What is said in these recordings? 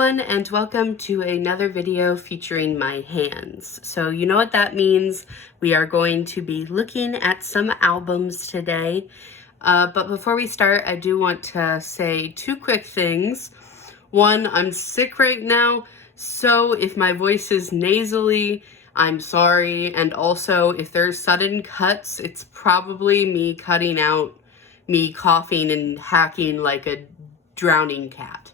everyone, and welcome to another video featuring my hands. So you know what that means. We are going to be looking at some albums today. But before we start, I do want to say two quick things. One, I'm sick right now, so if my voice is nasally, I'm sorry. And also, if there's sudden cuts, it's probably me cutting out me coughing and hacking like a drowning cat.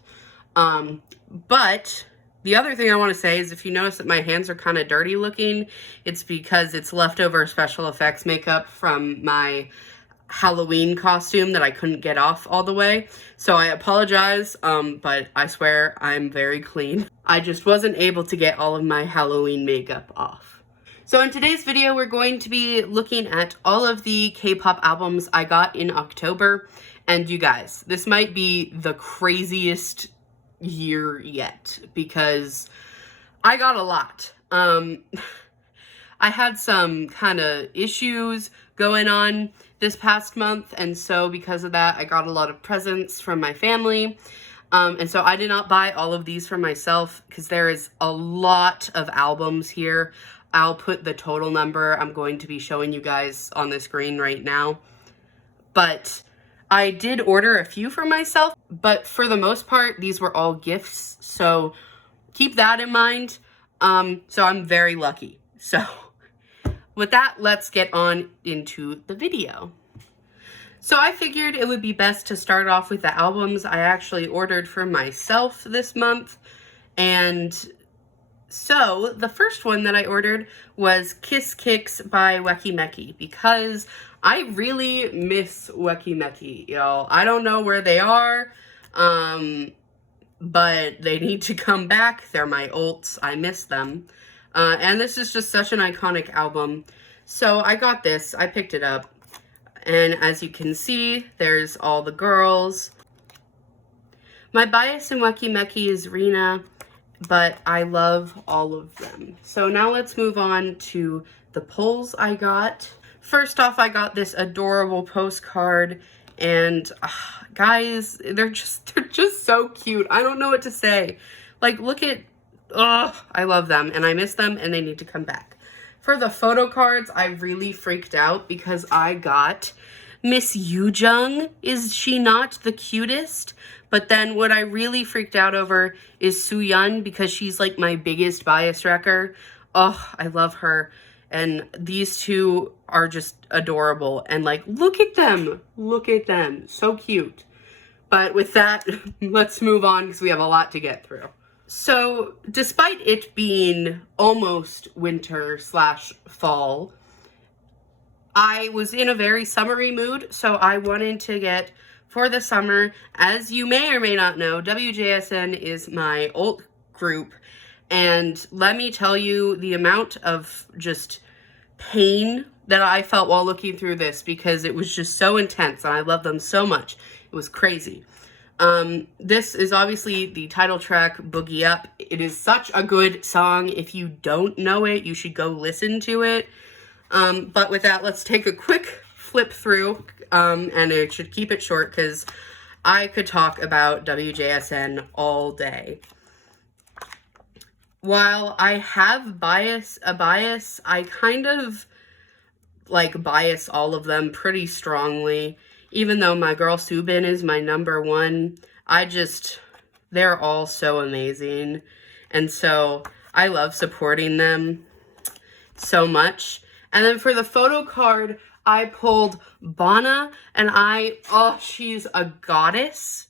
But the other thing I want to say is if you notice that my hands are kind of dirty looking, it's because it's leftover special effects makeup from my Halloween costume that I couldn't get off all the way. So I apologize, but I swear I'm very clean. I just wasn't able to get all of my Halloween makeup off. So in today's video, we're going to be looking at all of the K-pop albums I got in October. And you guys, this might be the craziest year yet because I got a lot. I had some kind of issues going on this past month, and so because of that, I got a lot of presents from my family. And so I did not buy all of these for myself because there is a lot of albums here. I'll put the total number I'm going to be showing you guys on the screen right now. But I did order a few for myself, but for the most part, these were all gifts, so keep that in mind. So I'm very lucky. So with that, let's get on into the video. So I figured it would be best to start off with the albums I actually ordered for myself this month. And so the first one that I ordered was Kiss Kicks by Weki Meki because I really miss Weki Meki, y'all. I don't know where they are, but they need to come back. They're my ults. I miss them. And this is just such an iconic album. So I got this. I picked it up. And as you can see, there's all the girls. My bias in Weki Meki is Rina, but I love all of them. So now let's move on to the pulls I got. First off, I got this adorable postcard, and guys, they're just so cute. I don't know what to say. Like, look at, I love them, and I miss them, and they need to come back. For the photo cards, I really freaked out because I got Miss Yoojung. Is she not the cutest? But then what I really freaked out over is Sooyeon because she's like my biggest bias wrecker. Oh, I love her. And these two are just adorable. And like, look at them. Look at them. So cute. But with that, let's move on because we have a lot to get through. So despite it being almost winter / fall, I was in a very summery mood. So I wanted to get for the summer. As you may or may not know, WJSN is my ult group. And let me tell you the amount of just pain that I felt while looking through this because it was just so intense and I love them so much. It was crazy. This is obviously the title track, Boogie Up. It is such a good song. If you don't know it, you should go listen to it. But with that, let's take a quick flip through, and I should keep it short because I could talk about WJSN all day. While I have a bias, I kind of like bias all of them pretty strongly. Even though my girl Soobin is my number one, they're all so amazing. And so I love supporting them so much. And then for the photo card, I pulled Bana, and she's a goddess.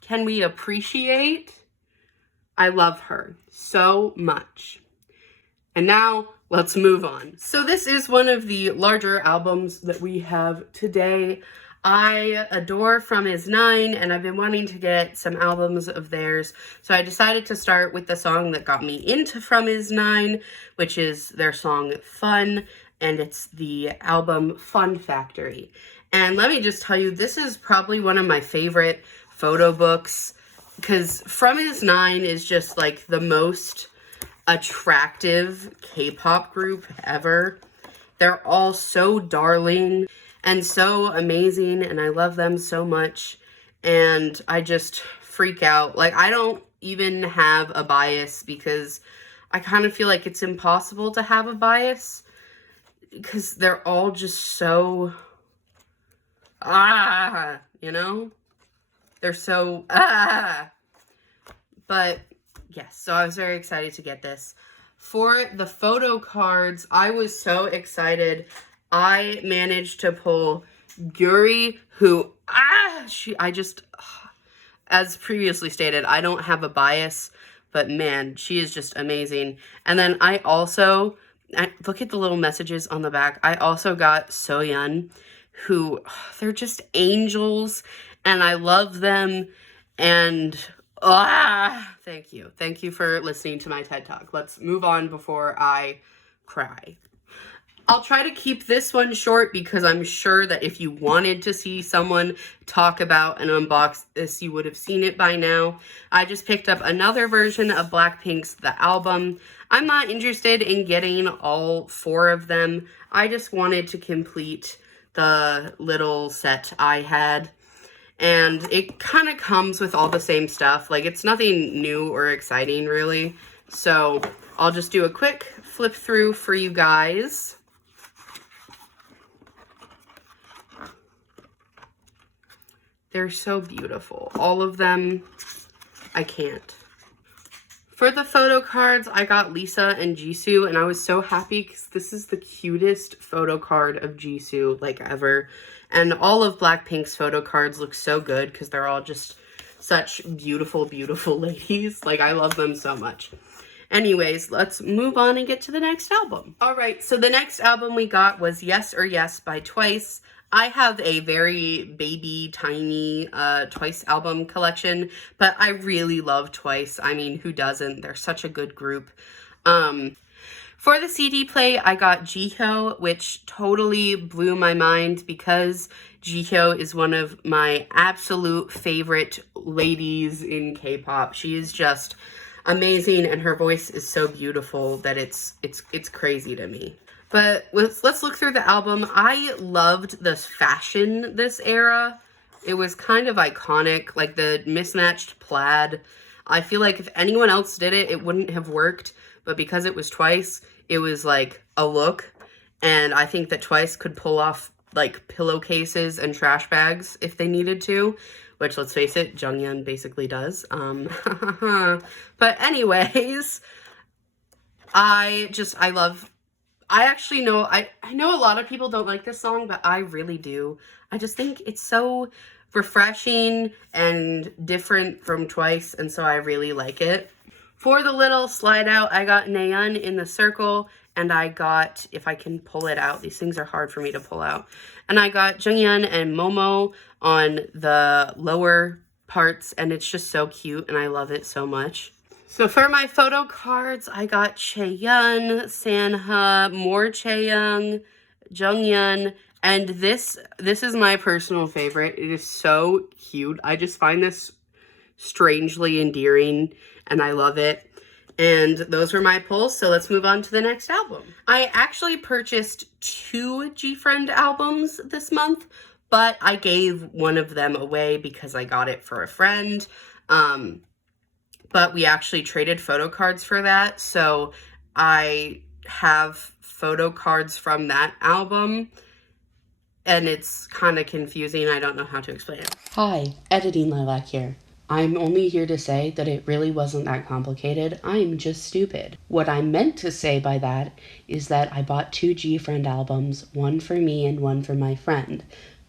Can we appreciate? I love her so much. And now let's move on. So this is one of the larger albums that we have today. I adore From Is 9, and I've been wanting to get some albums of theirs. So I decided to start with the song that got me into From Is 9, which is their song Fun, and it's the album Fun Factory. And let me just tell you, this is probably one of my favorite photo books because From Is 9 is just like the most attractive K-pop group ever. They're all so darling and so amazing, and I love them so much. And I just freak out. Like, I don't even have a bias because I kind of feel like it's impossible to have a bias because they're all just so, you know? They're so, But yes, so I was very excited to get this. For the photo cards, I was so excited. I managed to pull Yuri, who, as previously stated, I don't have a bias, but man, she is just amazing. And then I also, look at the little messages on the back. I also got Soyeon, who, they're just angels, and I love them, and thank you. Thank you for listening to my TED Talk. Let's move on before I cry. I'll try to keep this one short because I'm sure that if you wanted to see someone talk about and unbox this, you would have seen it by now. I just picked up another version of Blackpink's The Album. I'm not interested in getting all 4 of them. I just wanted to complete the little set I had. And it kind of comes with all the same stuff. Like, it's nothing new or exciting, really. So, I'll just do a quick flip through for you guys. They're so beautiful. All of them, I can't. For the photo cards, I got Lisa and Jisoo, and I was so happy because this is the cutest photo card of Jisoo, like, ever. And all of Blackpink's photo cards look so good because they're all just such beautiful, beautiful ladies. Like, I love them so much. Anyways, let's move on and get to the next album. All right, so the next album we got was Yes or Yes by Twice. I have a very baby, tiny Twice album collection, but I really love Twice. I mean, who doesn't? They're such a good group. For the CD play, I got Jihyo, which totally blew my mind because Jihyo is one of my absolute favorite ladies in K-pop. She is just amazing, and her voice is so beautiful that it's crazy to me. But let's look through the album. I loved this fashion this era. It was kind of iconic, like the mismatched plaid. I feel like if anyone else did it, it wouldn't have worked. But because it was Twice, it was like a look. And I think that Twice could pull off like pillowcases and trash bags if they needed to. Which, let's face it, Junghyun basically does. But anyways, I actually know, I know a lot of people don't like this song, but I really do. I just think it's so refreshing and different from Twice, and so I really like it. For the little slide out, I got Naeun in the circle, and I got, if I can pull it out, these things are hard for me to pull out, and I got Junghyun and Momo on the lower parts, and it's just so cute, and I love it so much. So for my photo cards, I got Chaeyoung, Sanha, more Chaeyoung, Junghyun, and this is my personal favorite. It is so cute. I just find this strangely endearing, and I love it. And those were my pulls, so let's move on to the next album. I actually purchased 2 GFriend albums this month, but I gave one of them away because I got it for a friend. But we actually traded photo cards for that, so I have photo cards from that album, and it's kind of confusing. I don't know how to explain it. Hi, Editing Lilac here. I'm only here to say that it really wasn't that complicated. I'm just stupid. What I meant to say by that is that I bought 2 GFriend albums, one for me and one for my friend.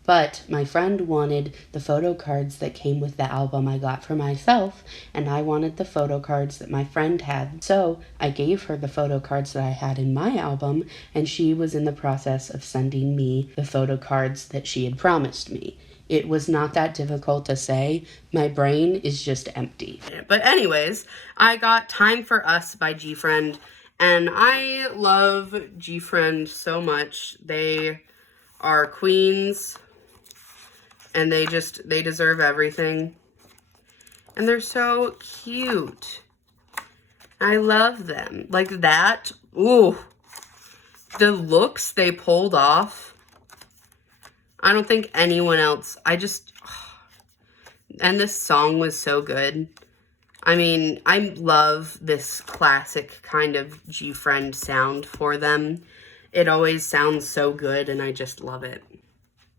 But my friend wanted the photo cards that came with the album I got for myself, and I wanted the photo cards that my friend had. So I gave her the photo cards that I had in my album, and she was in the process of sending me the photo cards that she had promised me. It was not that difficult to say. My brain is just empty. But anyways, I got Time for Us by GFriend, and I love GFriend so much. They are queens, and they deserve everything. And they're so cute. I love them. Like that. Ooh. The looks they pulled off. I don't think anyone else. And this song was so good. I mean, I love this classic kind of G-Friend sound for them. It always sounds so good, and I just love it.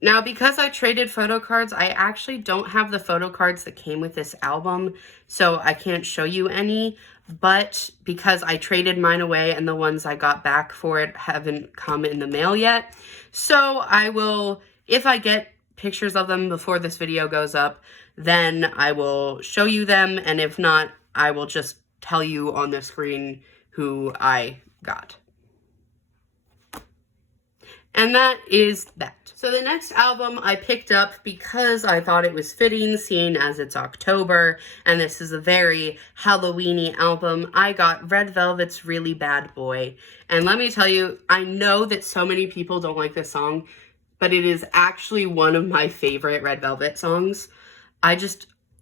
Now, because I traded photo cards, I actually don't have the photo cards that came with this album, so I can't show you any. But because I traded mine away and the ones I got back for it haven't come in the mail yet, so I will, if I get pictures of them before this video goes up, then I will show you them, and if not, I will just tell you on the screen who I got. And that is that. So the next album I picked up because I thought it was fitting, seeing as it's October, and this is a very Halloween-y album. I got Red Velvet's Really Bad Boy. And let me tell you, I know that so many people don't like this song, but it is actually one of my favorite Red Velvet songs.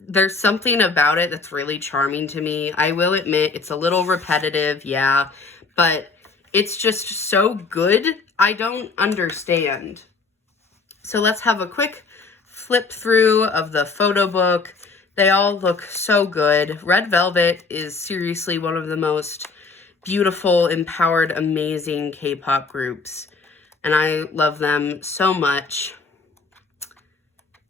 There's something about it that's really charming to me. I will admit, it's a little repetitive, yeah, but it's just so good. I don't understand. So let's have a quick flip through of the photo book. They all look so good. Red Velvet is seriously one of the most beautiful, empowered, amazing K-pop groups. And I love them so much.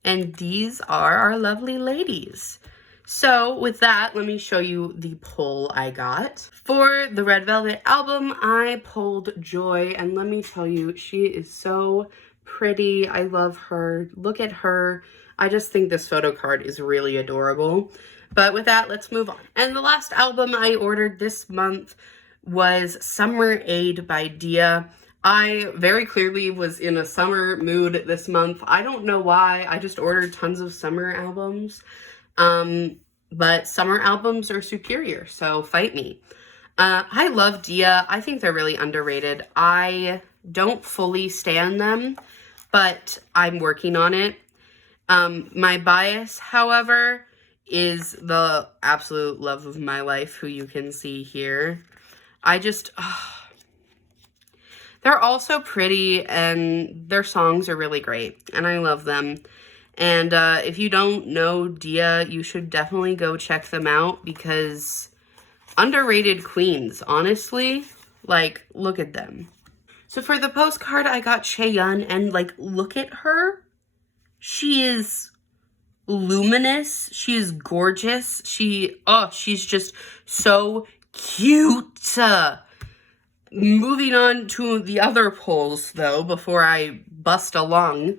And these are our lovely ladies. So with that, let me show you the poll I got. For the Red Velvet album, I pulled Joy, and let me tell you, she is so pretty. I love her. Look at her. I just think this photo card is really adorable. But with that, let's move on. And the last album I ordered this month was Summer Aid by Dia. I very clearly was in a summer mood this month. I don't know why. I just ordered tons of summer albums. But summer albums are superior, so fight me. I love Dia. I think they're really underrated. I don't fully stan them, but I'm working on it. My bias, however, is the absolute love of my life, who you can see here. They're all so pretty, and their songs are really great, and I love them. And if you don't know Dia, you should definitely go check them out, because underrated queens, honestly. Like, look at them. So for the postcard, I got Chaeyoung, and like, look at her. She is luminous. She is gorgeous. She's just so cute. Moving on to the other polls, though, before I bust a lung.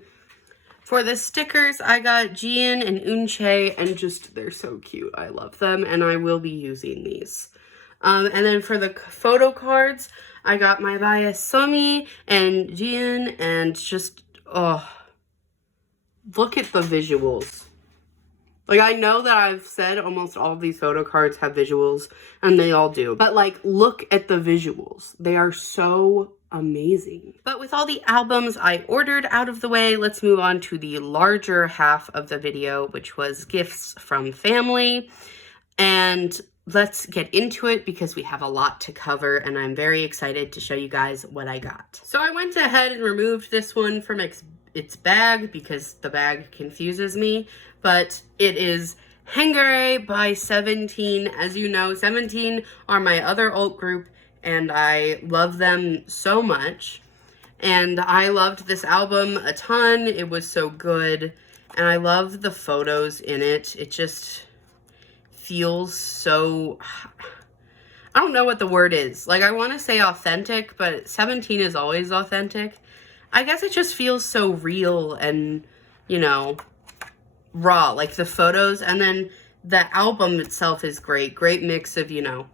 For the stickers, I got Jian and Eunchae, and just, they're so cute. I love them, and I will be using these. And then for the photo cards, I got my bias Somi and Jian, and just, look at the visuals. Like, I know that I've said almost all of these photo cards have visuals, and they all do. But, like, look at the visuals. They are so amazing. But with all the albums I ordered out of the way, let's move on to the larger half of the video, which was gifts from family. And let's get into it because we have a lot to cover, and I'm very excited to show you guys what I got. So I went ahead and removed this one from its bag because the bag confuses me. But it is Hangare by 17. As you know, 17 are my other alt group, and I love them so much. And I loved this album a ton. It was so good. And I love the photos in it. It just feels so... I don't know what the word is. Like, I want to say authentic, but 17 is always authentic. I guess it just feels so real and, you know, raw, like the photos. And then the album itself is great mix of, you know,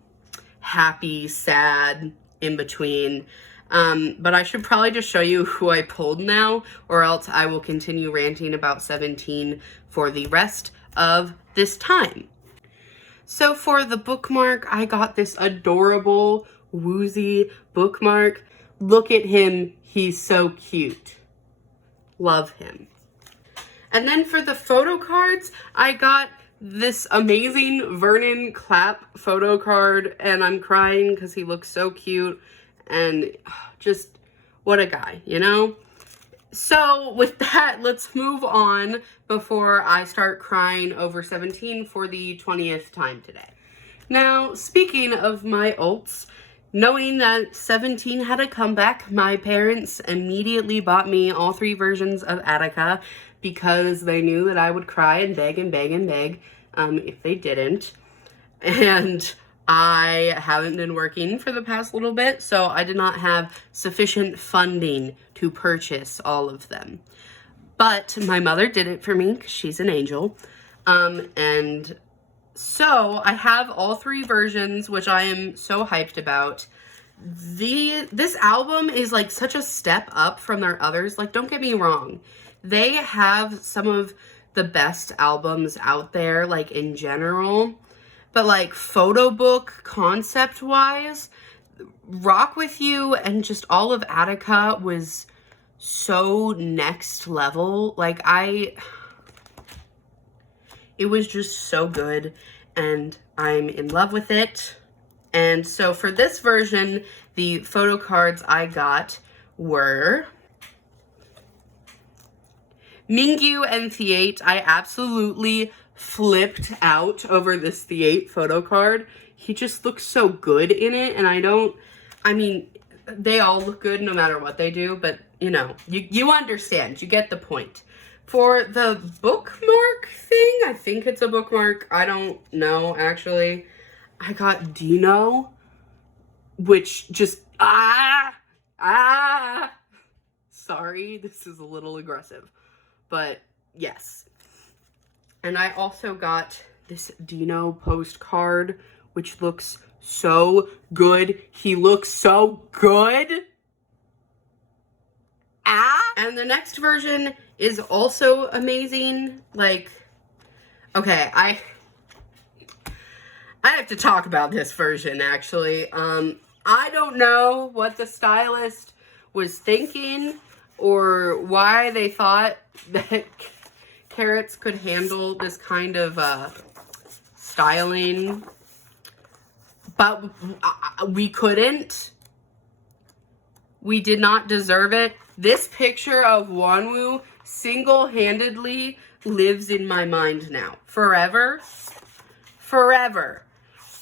happy, sad, in between. But I should probably just show you who I pulled now, or else I will continue ranting about 17 for the rest of this time. So for the bookmark, I got this adorable Woozy bookmark. Look at him, he's so cute. Love him. And then for the photo cards, I got this amazing Vernon Clapp photo card, and I'm crying because he looks so cute, and just, what a guy, you know? So with that, let's move on before I start crying over 17 for the 20th time today. Now, speaking of my ults, knowing that 17 had a comeback, my parents immediately bought me all 3 versions of Attica because they knew that I would cry and beg and beg and beg if they didn't. And I haven't been working for the past little bit, so I did not have sufficient funding to purchase all of them. But my mother did it for me because she's an angel. And so I have all 3 versions, which I am so hyped about. This album is like such a step up from their others. Like, don't get me wrong. They have some of the best albums out there, like in general. But like photo book concept wise, Rock With You and just all of Attica was so next level. Like it was just so good and I'm in love with it. And so for this version, the photo cards I got were Mingyu and Theate. I absolutely flipped out over this Theate photo card. He just looks so good in it, and I mean, they all look good no matter what they do, but you know, you understand, you get the point. For the bookmark thing, I think it's a bookmark, I don't know actually, I got Dino, which just, sorry, this is a little aggressive, but yes. And I also got this Dino postcard, which looks so good. He looks so good. And the next version is also amazing. Like, okay, I have to talk about this version, actually. I don't know what the stylist was thinking or why they thought that Carrots could handle this kind of styling, but we couldn't. We did not deserve it. This picture of Wonwoo single-handedly lives in my mind now. Forever. Forever.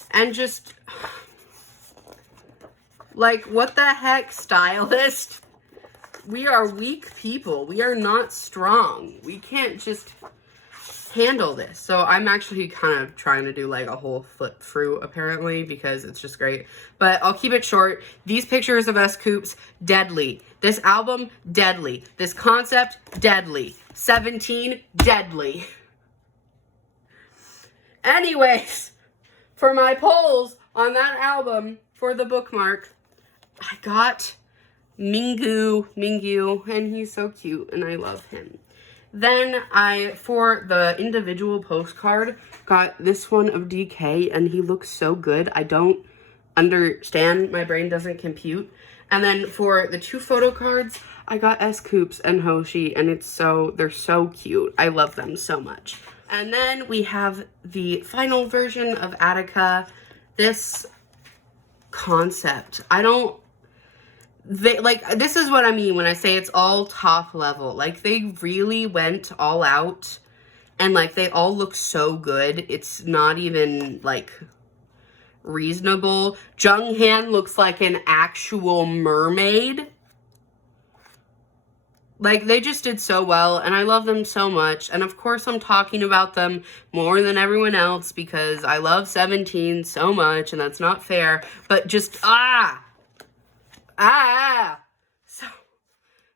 And just, like, what the heck, stylist? We are weak people. We are not strong. We can't just handle this. So I'm actually kind of trying to do like a whole flip through apparently because it's just great. But I'll keep it short. These pictures of S-Coups, deadly. This album, deadly. This concept, deadly. 17, deadly. Anyways, for my polls on that album for the bookmark, I got Mingyu, and he's so cute, and I love him. Then for the individual postcard, got this one of DK, and he looks so good. I don't understand, my brain doesn't compute. And then for the 2 photo cards, I got S-Coups and Hoshi, and they're so cute. I love them so much. And then we have the final version of Attica. This concept, this is what I mean when I say it's all top level. Like, they really went all out, and like, they all look so good. It's not even like reasonable. Junghan looks like an actual mermaid. Like, they just did so well, and I love them so much. And of course, I'm talking about them more than everyone else because I love 17 so much, and that's not fair. But just, so,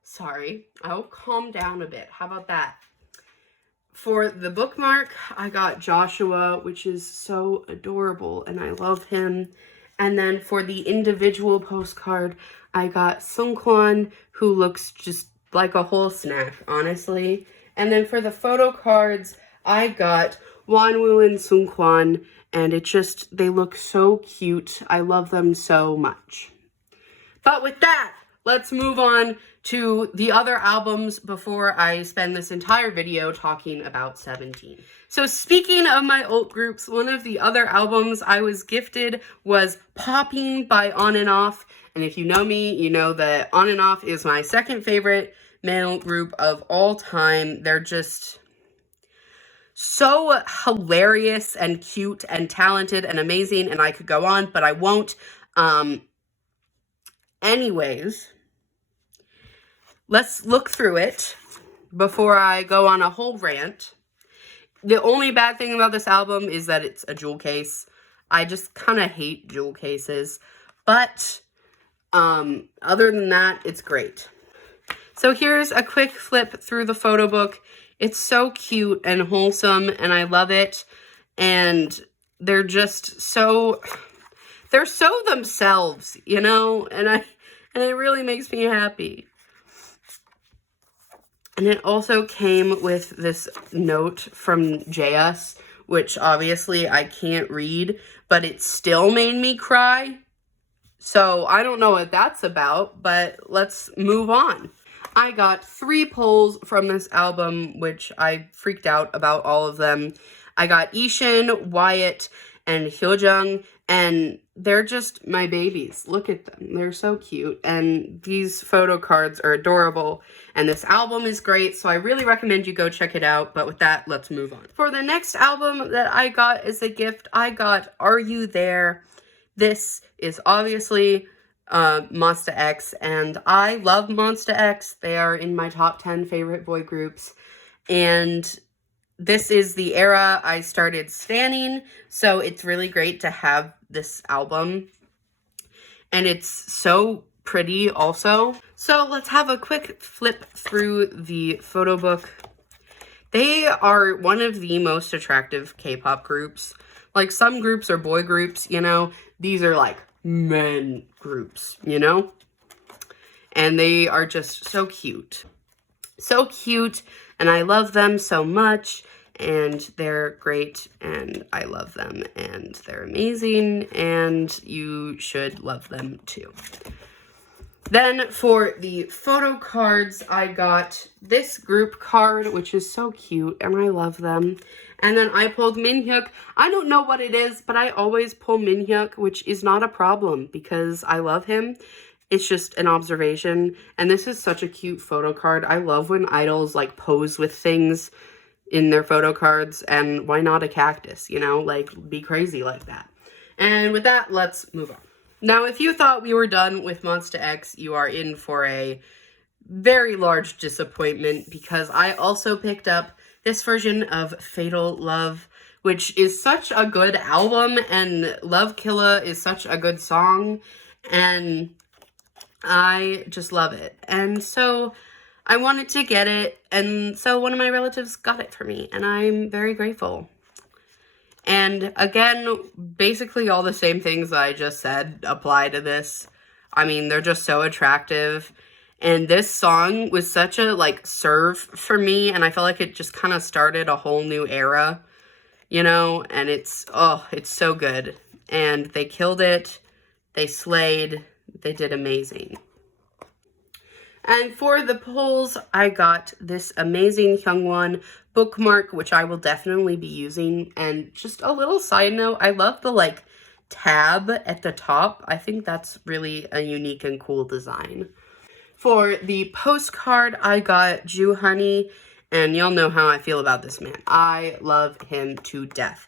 sorry. I'll calm down a bit. How about that? For the bookmark, I got Joshua, which is so adorable, and I love him. And then for the individual postcard, I got Seungkwan, who looks just like a whole snack, honestly. And then for the photo cards, I got Wonwoo and Seungkwan, and they look so cute. I love them so much. But with that, let's move on to the other albums before I spend this entire video talking about 17. So speaking of my ult groups, one of the other albums I was gifted was Popping by On and Off. And if you know me, you know that On and Off is my second favorite male group of all time. They're just so hilarious and cute and talented and amazing, and I could go on, but I won't. Anyways, let's look through it before I go on a whole rant. The only bad thing about this album is that it's a jewel case. I just kind of hate jewel cases, but other than that, it's great. So here's a quick flip through the photo book. It's so cute and wholesome, and I love it. And they're just so, they're so themselves, you know, and it really makes me happy. And it also came with this note from JS, which obviously I can't read, but it still made me cry. So I don't know what that's about, but let's move on. I got 3 polls from this album, which I freaked out about all of them. I got Ishin, Wyatt, and Hyojung, and they're just my babies. Look at them. They're so cute, and these photo cards are adorable, and this album is great, so I really recommend you go check it out. But with that, let's move on. For the next album that I got as a gift, I got Are You There? This is obviously Monsta X, and I love Monsta X. They are in my top 10 favorite boy groups, and this is the era I started standing, so it's really great to have this album, and it's so pretty also. So let's have a quick flip through the photo book. They are one of the most attractive K-pop groups. Like, some groups are boy groups, you know, these are like men groups, you know? And they are just so cute. So cute, and I love them so much, and they're great, and I love them, and they're amazing, and you should love them too. Then for the photo cards, I got this group card, which is so cute, and I love them. And then I pulled Minhyuk. I don't know what it is, but I always pull Minhyuk, which is not a problem because I love him. It's just an observation. And this is such a cute photo card. I love when idols like pose with things in their photo cards, and why not a cactus, you know? Like, be crazy like that. And with that, let's move on. Now, if you thought we were done with Monsta X, you are in for a very large disappointment, because I also picked up this version of Fatal Love, which is such a good album, and Love Killa is such a good song, and I just love it. And so I wanted to get it, and so one of my relatives got it for me, and I'm very grateful. And again, basically all the same things I just said apply to this. I mean, they're just so attractive. And this song was such a, like, serve for me, and I felt like it just kind of started a whole new era, you know? And it's so good. And they killed it. They slayed. They did amazing. And for the polls, I got this amazing Hyungwon bookmark, which I will definitely be using. And just a little side note, I love the, like, tab at the top. I think that's really a unique and cool design. For the postcard, I got Ju Honey, and y'all know how I feel about this man. I love him to death.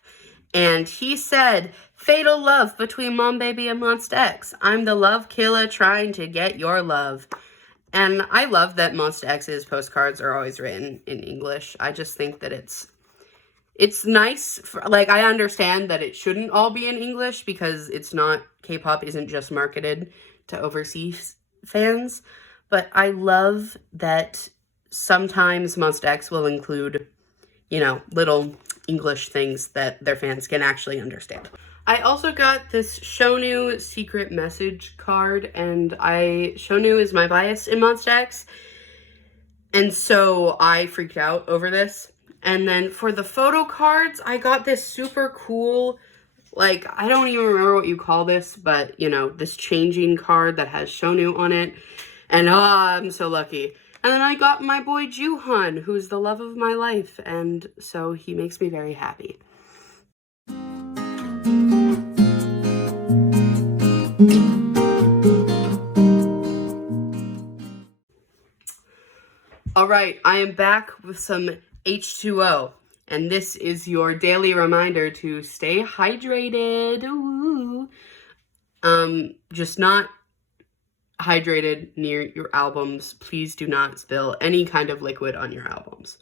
And he said, "Fatal love between Mom Baby and Monsta X. I'm the love killer trying to get your love." And I love that Monsta X's postcards are always written in English. I just think that it's nice. Like, I understand that it shouldn't all be in English, because it's not, K-pop isn't just marketed to overseas fans. But I love that sometimes Monsta X will include, you know, little English things that their fans can actually understand. I also got this Shonu secret message card, and Shonu is my bias in Monsta X, and so I freaked out over this. And then for the photo cards, I got this super cool, like, I don't even remember what you call this, but, you know, this changing card that has Shonu on it. And I'm so lucky. And then I got my boy Juhan, who's the love of my life, and so he makes me very happy. All right, I am back with some H2O, and this is your daily reminder to stay hydrated. Ooh. Just not hydrated near your albums. Please do not spill any kind of liquid on your albums.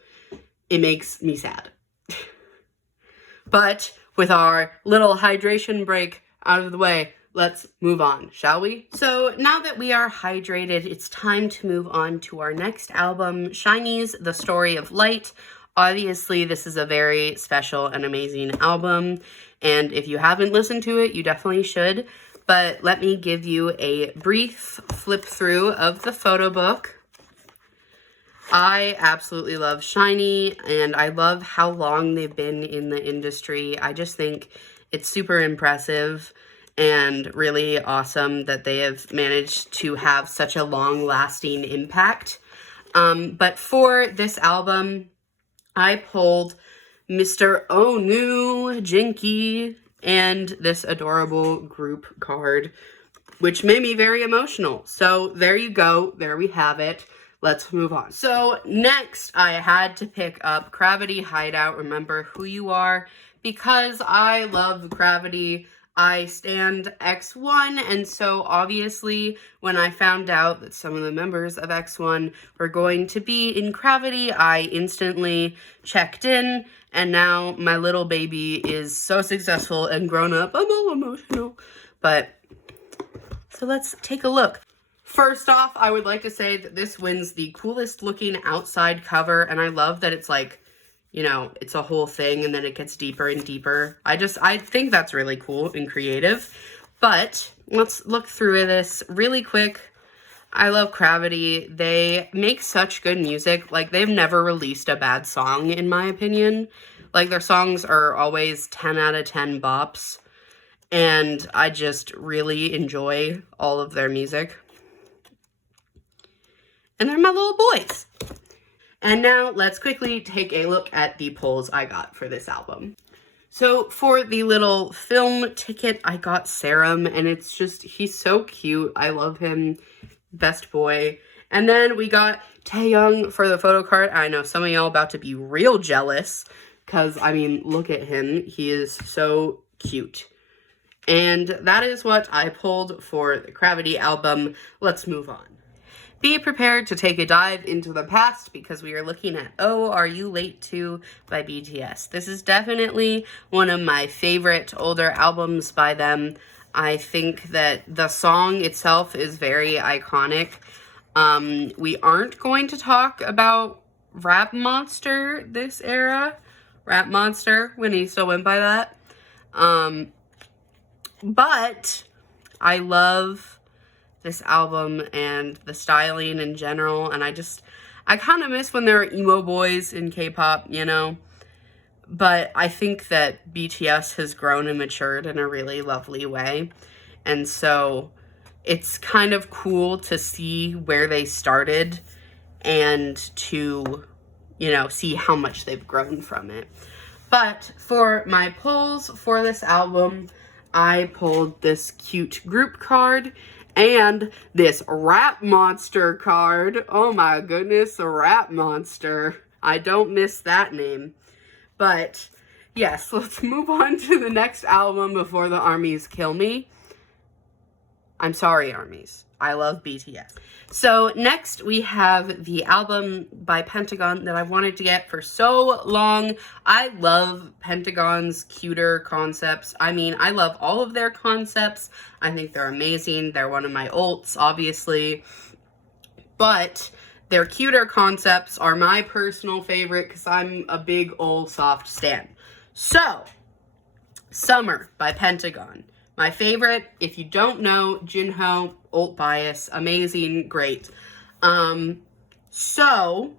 It makes me sad. But with our little hydration break out of the way, let's move on, shall we? So now that we are hydrated, it's time to move on to our next album, SHINee's The Story of Light. Obviously, this is a very special and amazing album, and if you haven't listened to it, you definitely should. But let me give you a brief flip through of the photo book. I absolutely love SHINee, and I love how long they've been in the industry. I just think it's super impressive and really awesome that they have managed to have such a long-lasting impact. But for this album, I pulled Mr. Oh No, Jinky, and this adorable group card, which made me very emotional. So there you go. There we have it. Let's move on. So next, I had to pick up Gravity Hideout, Remember Who You Are, because I love Gravity. I stand X1, and so obviously when I found out that some of the members of X1 were going to be in Gravity, I instantly checked in, and now my little baby is so successful and grown up. I'm all emotional. But, so let's take a look. First off, I would like to say that this wins the coolest looking outside cover, and I love that it's like, you know, it's a whole thing and then it gets deeper and deeper. I think that's really cool and creative. But let's look through this really quick. I love Gravity. They make such good music. Like, they've never released a bad song, in my opinion. Like, their songs are always 10 out of 10 bops. And I just really enjoy all of their music. And they're my little boys. And now let's quickly take a look at the pulls I got for this album. So for the little film ticket, I got Serum, and it's just, he's so cute. I love him. Best boy. And then we got Taehyung for the photo card. I know some of y'all about to be real jealous, because, I mean, look at him. He is so cute. And that is what I pulled for the Gravity album. Let's move on. Be prepared to take a dive into the past because we are looking at Oh, Are You Late Too by BTS. This is definitely one of my favorite older albums by them. I think that the song itself is very iconic. We aren't going to talk about Rap Monster this era. Rap Monster, when he still went by that. But I love this album and the styling in general, and I kind of miss when there were emo boys in K-pop, you know, but I think that BTS has grown and matured in a really lovely way, and so it's kind of cool to see where they started and to, you know, see how much they've grown from it. But for my pulls for this album, I pulled this cute group card and this Rap Monster card. Oh my goodness, a Rap Monster. I don't miss that name. But yes, let's move on to the next album before the armies kill me. I'm sorry, armies. I love BTS. So next we have the album by Pentagon that I wanted to get for so long. I love Pentagon's cuter concepts. I mean, I love all of their concepts. I think they're amazing. They're one of my ults, obviously. But their cuter concepts are my personal favorite because I'm a big old soft stan. So, Summer by Pentagon. My favorite, if you don't know, Jinho, ult bias, amazing, great. So,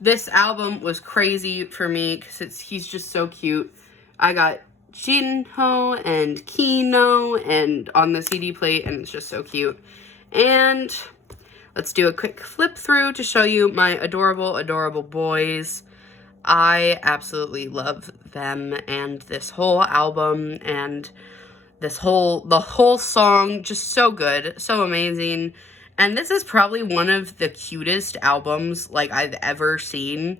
this album was crazy for me because he's just so cute. I got Jinho and Kino and on the CD plate, and it's just so cute. And let's do a quick flip through to show you my adorable, adorable boys. I absolutely love them and this whole album and the whole song, just so good, so amazing. And this is probably one of the cutest albums like I've ever seen.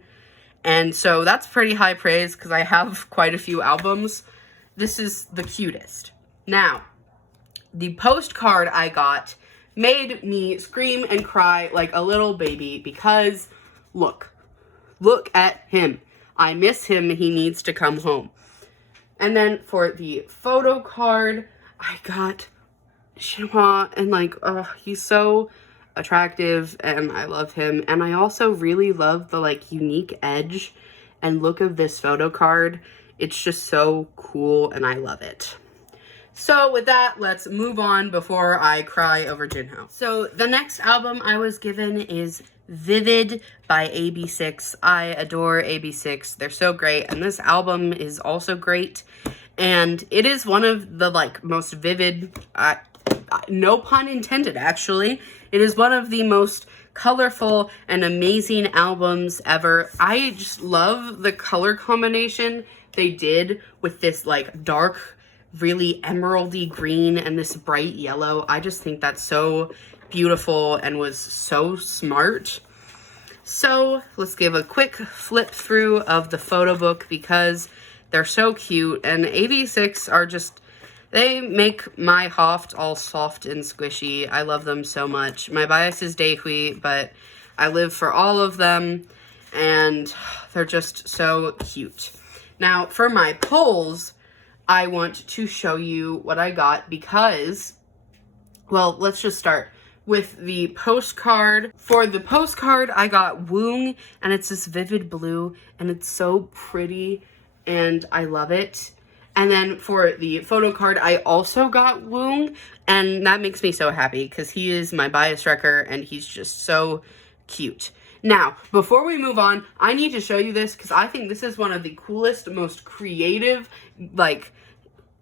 And so that's pretty high praise because I have quite a few albums. This is the cutest. Now, the postcard I got made me scream and cry like a little baby because look at him. I miss him. He needs to come home. And then for the photo card, I got Shinhwa, and like, oh, he's so attractive and I love him. And I also really love the like unique edge and look of this photo card. It's just so cool and I love it. So with that, let's move on before I cry over Jinho. So the next album I was given is Vivid by AB6. I adore AB6. They're so great. And this album is also great. And it is one of the like most vivid, no pun intended actually. It is one of the most colorful and amazing albums ever. I just love the color combination they did with this like dark, really emeraldy green and this bright yellow. I just think that's so beautiful and was so smart. So let's give a quick flip through of the photo book because they're so cute, and AB6 are just, they make my Hoft all soft and squishy. I love them so much. My bias is Daehui, but I live for all of them, and they're just so cute. Now, for my polls, I want to show you what I got because, well, let's just start with the postcard. For the postcard, I got Woong, and it's this vivid blue, and it's so pretty, and I love it. And then for the photo card, I also got Woong, and that makes me so happy because he is my bias wrecker, and he's just so cute. Now, before we move on, I need to show you this because I think this is one of the coolest, most creative, like,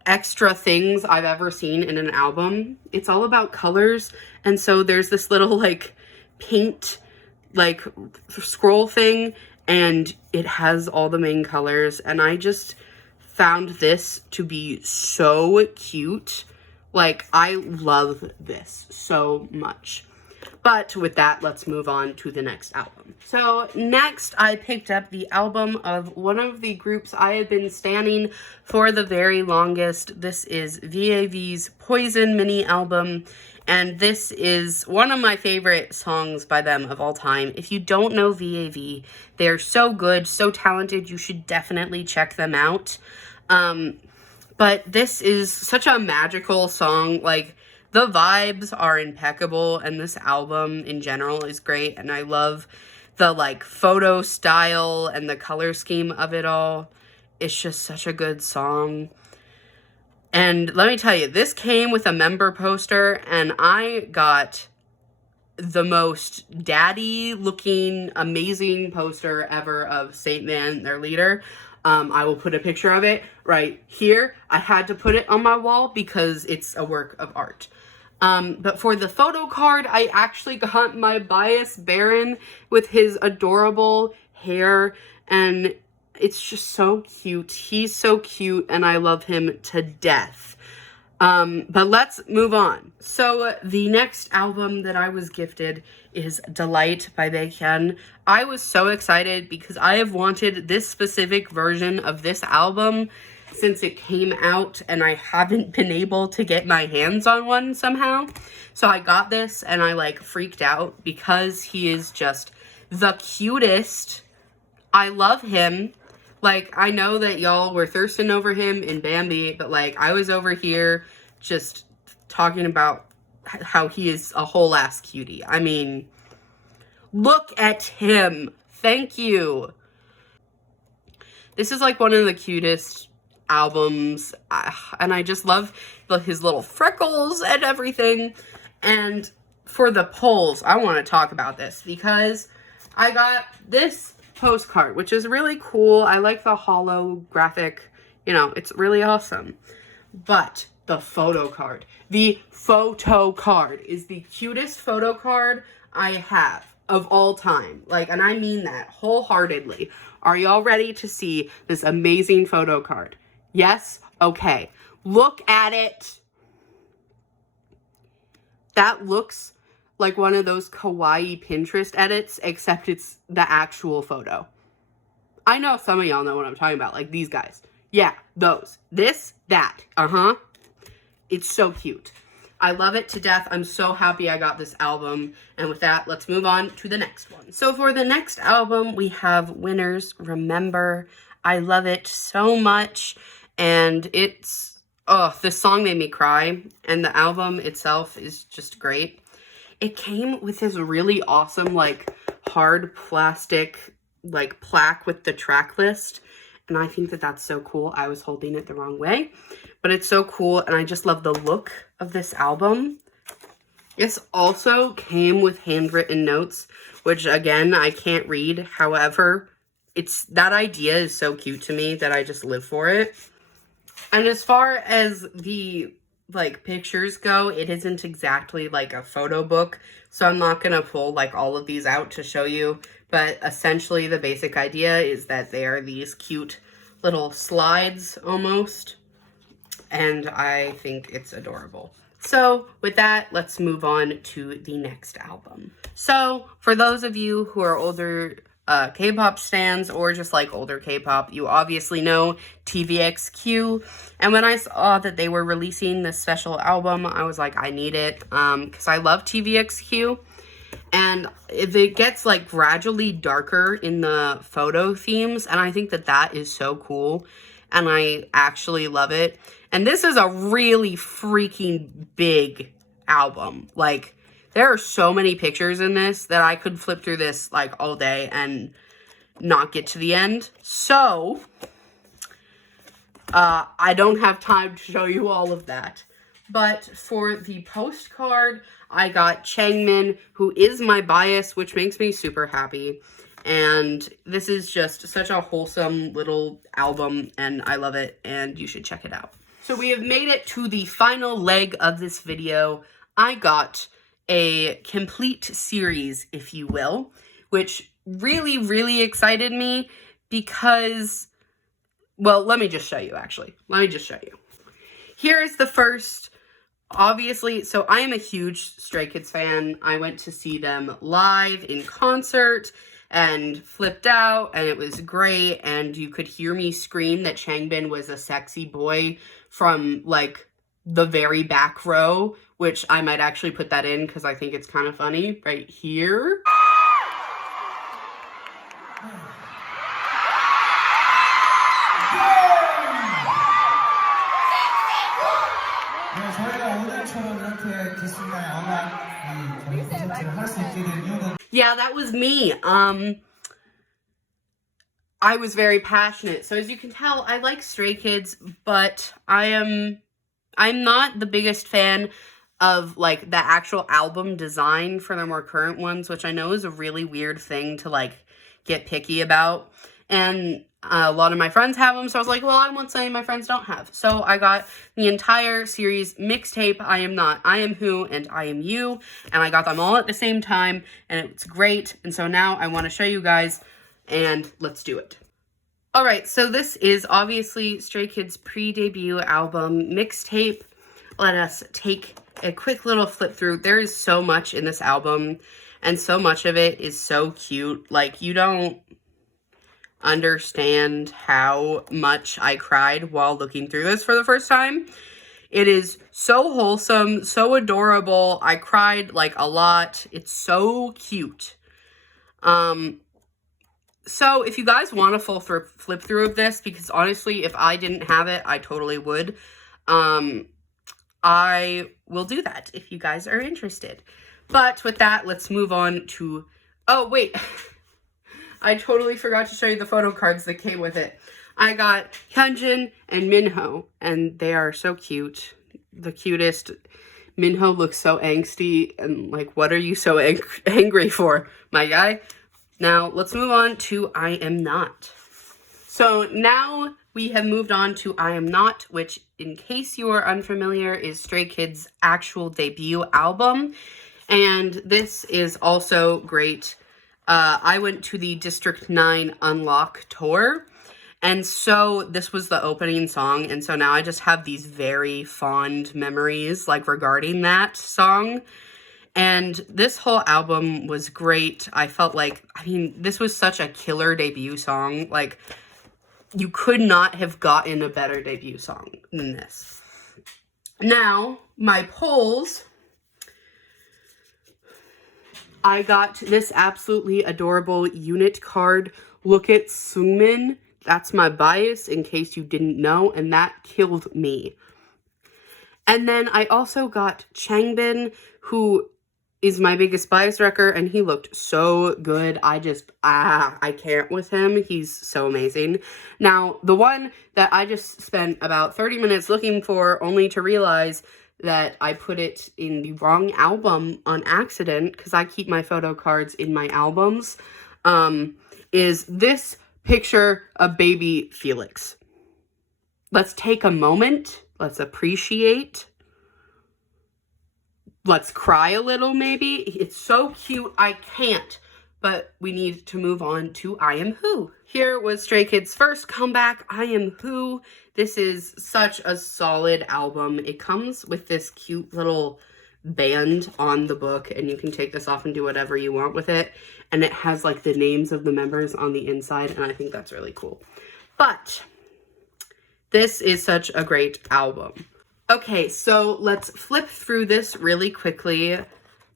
extra things I've ever seen in an album. It's all about colors, and so there's this little, like, paint, like, scroll thing, and it has all the main colors, and I just found this to be so cute. Like, I love this so much. But with that, let's move on to the next album. So next, I picked up the album of one of the groups I had been standing for the very longest. This is VAV's Poison mini album, and this is one of my favorite songs by them of all time. If you don't know VAV, they're so good, so talented. You should definitely check them out. But this is such a magical song. Like, the vibes are impeccable, and this album in general is great, and I love the, like, photo style and the color scheme of it all. It's just such a good song. And let me tell you, this came with a member poster, and I got the most daddy-looking, amazing poster ever of Saint Man, their leader. I will put a picture of it right here. I had to put it on my wall because it's a work of art. But for the photo card, I actually got my bias Baron with his adorable hair, and it's just so cute. He's so cute, and I love him to death. But let's move on. So the next album that I was gifted is Delight by Baekhyun. I was so excited because I have wanted this specific version of this album since it came out, and I haven't been able to get my hands on one somehow. So I got this, and I, like, freaked out because he is just the cutest. I love him. Like, I know that y'all were thirsting over him in Bambi, but, like, I was over here just talking about how he is a whole ass cutie. I mean, look at him. Thank you. This is, like, one of the cutest albums, and I just love his little freckles and everything. And for the polls, I want to talk about this because I got this postcard, which is really cool. I like the holographic, you know, it's really awesome. But the photo card is the cutest photo card I have of all time. Like, and I mean that wholeheartedly. Are y'all ready to see this amazing photo card? Yes? Okay. Look at it. That looks like one of those kawaii Pinterest edits, except it's the actual photo. I know some of y'all know what I'm talking about, like these guys. Yeah, those. This, that. It's so cute. I love it to death. I'm so happy I got this album. And with that, let's move on to the next one. So for the next album, we have Winners Remember. I love it so much. And it's, this song made me cry. And the album itself is just great. It came with this really awesome, like, hard plastic, like, plaque with the track list. And I think that that's so cool. I was holding it the wrong way. But it's so cool, and I just love the look of this album. This also came with handwritten notes, which, again, I can't read. However, that idea is so cute to me that I just live for it. And as far as the, like, pictures go, it isn't exactly, like, a photo book. So I'm not going to pull, like, all of these out to show you. But essentially, the basic idea is that they are these cute little slides, almost. And I think it's adorable. So with that, let's move on to the next album. So for those of you who are older K-pop stans or just like older K-pop, you obviously know TVXQ. And when I saw that they were releasing this special album, I was like, I need it because I love TVXQ. And it gets like gradually darker in the photo themes, and I think that that is so cool, and I actually love it. And this is a really freaking big album. Like, there are so many pictures in this that I could flip through this like all day and not get to the end. So, I don't have time to show you all of that. But for the postcard, I got Changmin, who is my bias, which makes me super happy. And this is just such a wholesome little album, and I love it, and you should check it out. So we have made it to the final leg of this video. I got a complete series, if you will, which really, really excited me because, well, let me just show you, actually. Let me just show you. Here is the first. Obviously, so I am a huge Stray Kids fan. I went to see them live in concert and flipped out, and it was great, and you could hear me scream that Changbin was a sexy boy from, like, the very back row, which I might actually put that in because I think it's kind of funny right here. Yeah, that was me. I was very passionate. So as you can tell, I like Stray Kids, but I'm not the biggest fan of like the actual album design for their more current ones, which I know is a really weird thing to like get picky about. And a lot of my friends have them, so I was like, well, I want something my friends don't have. So I got the entire series mixtape, I Am Not, I Am Who, and I Am You, and I got them all at the same time, and it's great. And so now I want to show you guys, and let's do it. Alright, so this is obviously Stray Kids' pre-debut album mixtape. Let us take a quick little flip through. There is so much in this album, and so much of it is so cute. Like, you don't understand how much I cried while looking through this for the first time. It is so wholesome, so adorable. I cried like a lot. It's so cute. So if you guys want a full flip through of this, because honestly, if I didn't have it, I totally would. I will do that if you guys are interested. But with that, let's move on to, oh wait, I totally forgot to show you the photo cards that came with it. I got Hyunjin and Minho, and they are so cute. The cutest. Minho looks so angsty, and like, what are you so angry for, my guy? Now, let's move on to I Am Not. So now we have moved on to I Am Not, which, in case you are unfamiliar, is Stray Kids' actual debut album. And this is also great. I went to the District 9 Unlock tour, and so this was the opening song, and so now I just have these very fond memories, like, regarding that song. And this whole album was great. I felt like, I mean, this was such a killer debut song. Like, you could not have gotten a better debut song than this. Now, my polls. I got this absolutely adorable unit card. Look at Seungmin. That's my bias, in case you didn't know, and that killed me. And then I also got Changbin, who is my biggest bias wrecker, and he looked so good. I can't with him. He's so amazing. Now, the one that I just spent about 30 minutes looking for, only to realize that I put it in the wrong album on accident, because I keep my photo cards in my albums, is this picture of baby Felix. Let's take a moment. Let's appreciate. Let's cry a little, maybe. It's so cute. I can't. But we need to move on to I Am Who. Here was Stray Kids' first comeback, I Am Who. This is such a solid album. It comes with this cute little band on the book, and you can take this off and do whatever you want with it. And it has like the names of the members on the inside, and I think that's really cool. But this is such a great album. Okay, so let's flip through this really quickly.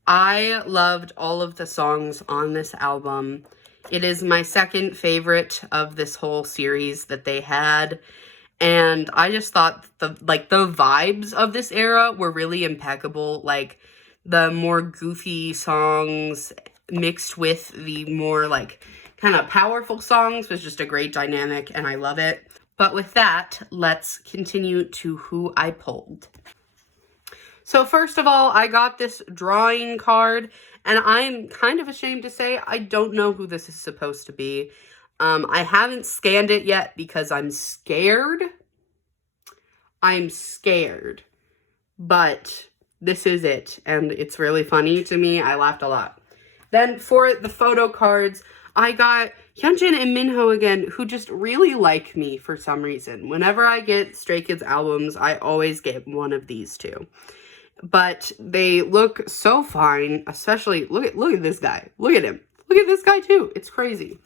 I loved all of the songs on this album. It is my second favorite of this whole series that they had. And I just thought the vibes of this era were really impeccable. Like, the more goofy songs mixed with the more like kind of powerful songs was just a great dynamic, and I love it. But with that, let's continue to who I pulled. So first of all, I got this drawing card, and I'm kind of ashamed to say I don't know who this is supposed to be. I haven't scanned it yet because I'm scared. But this is it, and it's really funny to me. I laughed a lot. Then for the photo cards, I got Hyunjin and Minho again, who just really like me for some reason. Whenever I get Stray Kids albums, I always get one of these two. But they look so fine, especially, look at this guy. Look at him. Look at this guy too. It's crazy.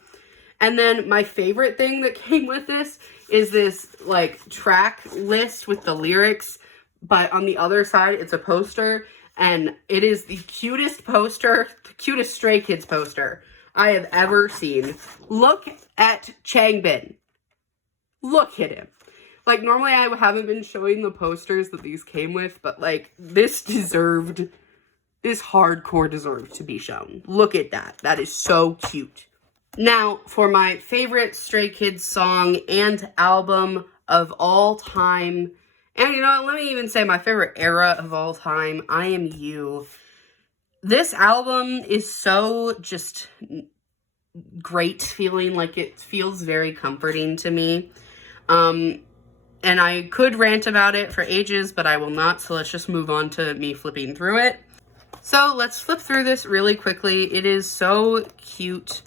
And then my favorite thing that came with this is this like track list with the lyrics, but on the other side it's a poster, and it is the cutest poster, the cutest Stray Kids poster I have ever seen. Look at Changbin. Look at him. Like, normally I haven't been showing the posters that these came with, but like, this hardcore deserved to be shown. Look at that. That is so cute. Now, for my favorite Stray Kids song and album of all time, and you know what, let me even say my favorite era of all time, I Am You. This album is so just great feeling, like it feels very comforting to me. And I could rant about it for ages, but I will not, so let's just move on to me flipping through it. So let's flip through this really quickly. It is so cute.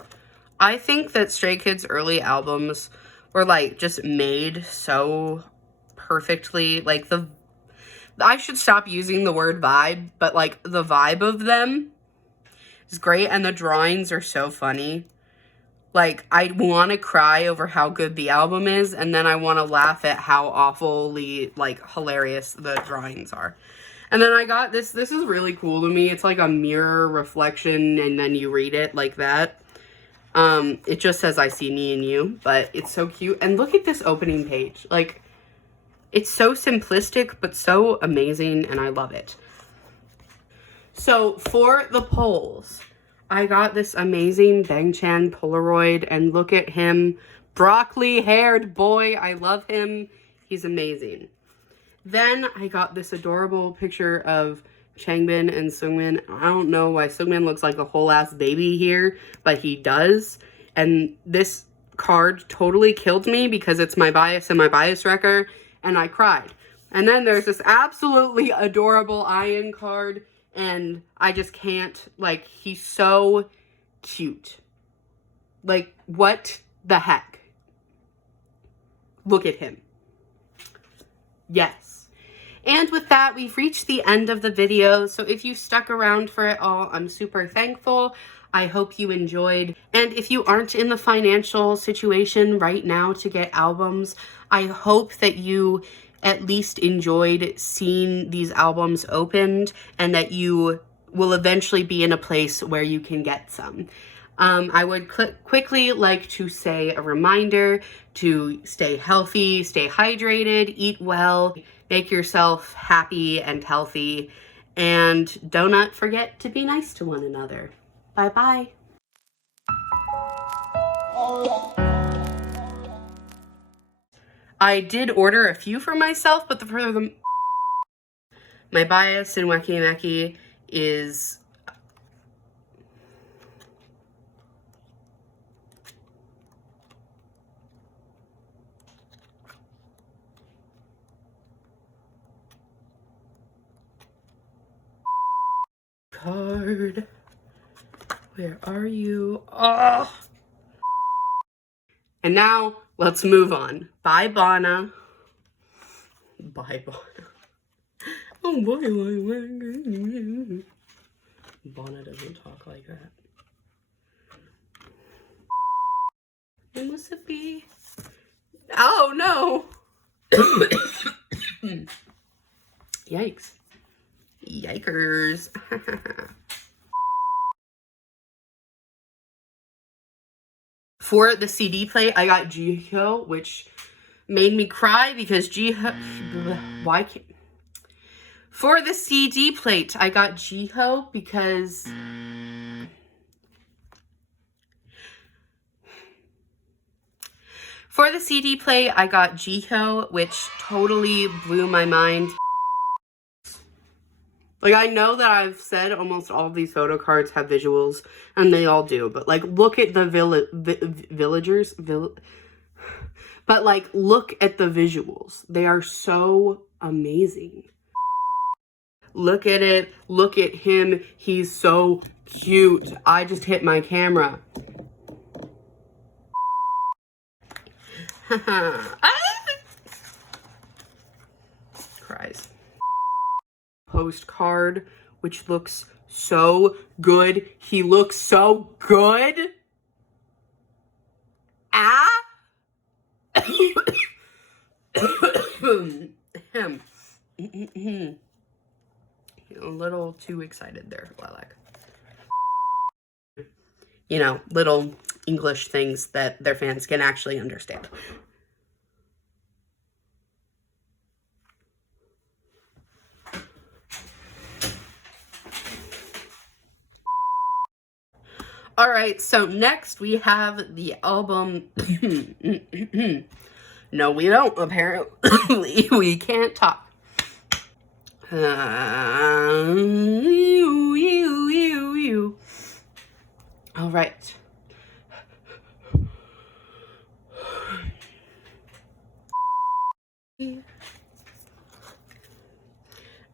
I think that Stray Kids' early albums were like just made so perfectly. Like I should stop using the word vibe, but like the vibe of them is great, and the drawings are so funny. Like, I want to cry over how good the album is, and then I want to laugh at how awfully, like, hilarious the drawings are. And then I got this. This is really cool to me. It's like a mirror reflection, and then you read it like that. It just says, I see me and you, but it's so cute. And look at this opening page. Like, it's so simplistic, but so amazing, and I love it. So, for the polls, I got this amazing Bang Chan Polaroid, and look at him. Broccoli-haired boy. I love him. He's amazing. Then I got this adorable picture of Changbin and Seungmin. I don't know why Seungmin looks like a whole ass baby here, but he does. And this card totally killed me because it's my bias and my bias wrecker, and I cried. And then there's this absolutely adorable Ian card, and I just can't, like, he's so cute. Like, what the heck? Look at him. Yes. And with that, we've reached the end of the video. So if you stuck around for it all, I'm super thankful. I hope you enjoyed. And if you aren't in the financial situation right now to get albums, I hope that you at least enjoyed seeing these albums opened and that you will eventually be in a place where you can get some. I would quickly like to say a reminder to stay healthy, stay hydrated, eat well, make yourself happy and healthy, and do not forget to be nice to one another. Bye-bye. I did order a few for myself, but my bias in Wacky Macky is card. Where are you? Oh. And now let's move on. Bye, Bonna. Bye, Bonna. Oh boy, Bonna doesn't talk like that. It must be. Oh no! Yikes. Yikers. For the CD plate, I got Jiho, which made me cry because Jiho. Why can't. For the CD plate, I got Jiho because. For the CD plate, I got Jiho, which totally blew my mind. Like, I know that I've said almost all of these photo cards have visuals, and they all do, but, like, look at the villagers. But, like, look at the visuals. They are so amazing. Look at it. Look at him. He's so cute. I just hit my camera. Cries. Postcard, which looks so good. He looks so good. Ah. A little too excited there, Lilac. You know, little English things that their fans can actually understand. All right, so next we have the album. No, we don't, apparently. We can't talk. All right.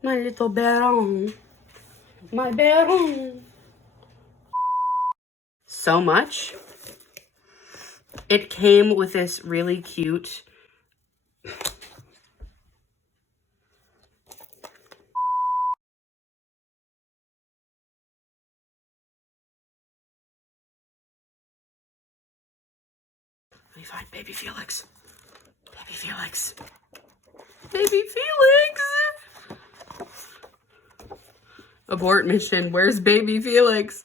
My little baron. My baron. So much. It came with this really cute let me find Baby Felix. Baby Felix. Baby Felix! Abort mission. Where's Baby Felix?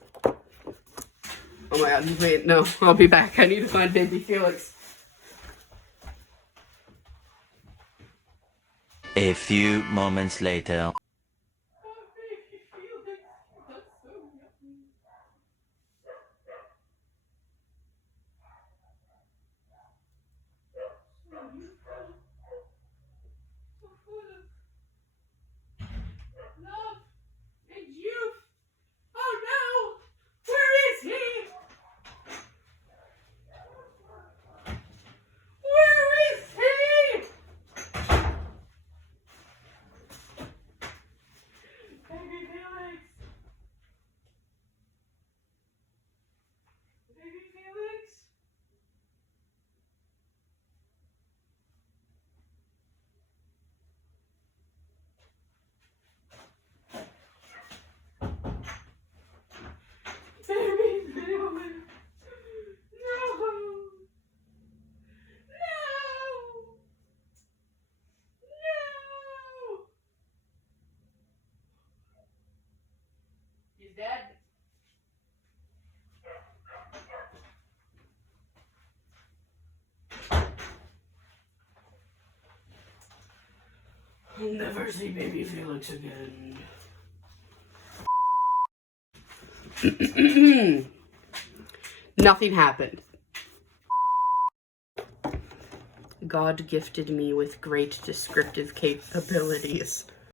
Oh my god, wait, no. I'll be back. I need to find Baby Felix. A few moments later. He's dead. I'll never see baby Felix again. Nothing happened. God gifted me with great descriptive capabilities.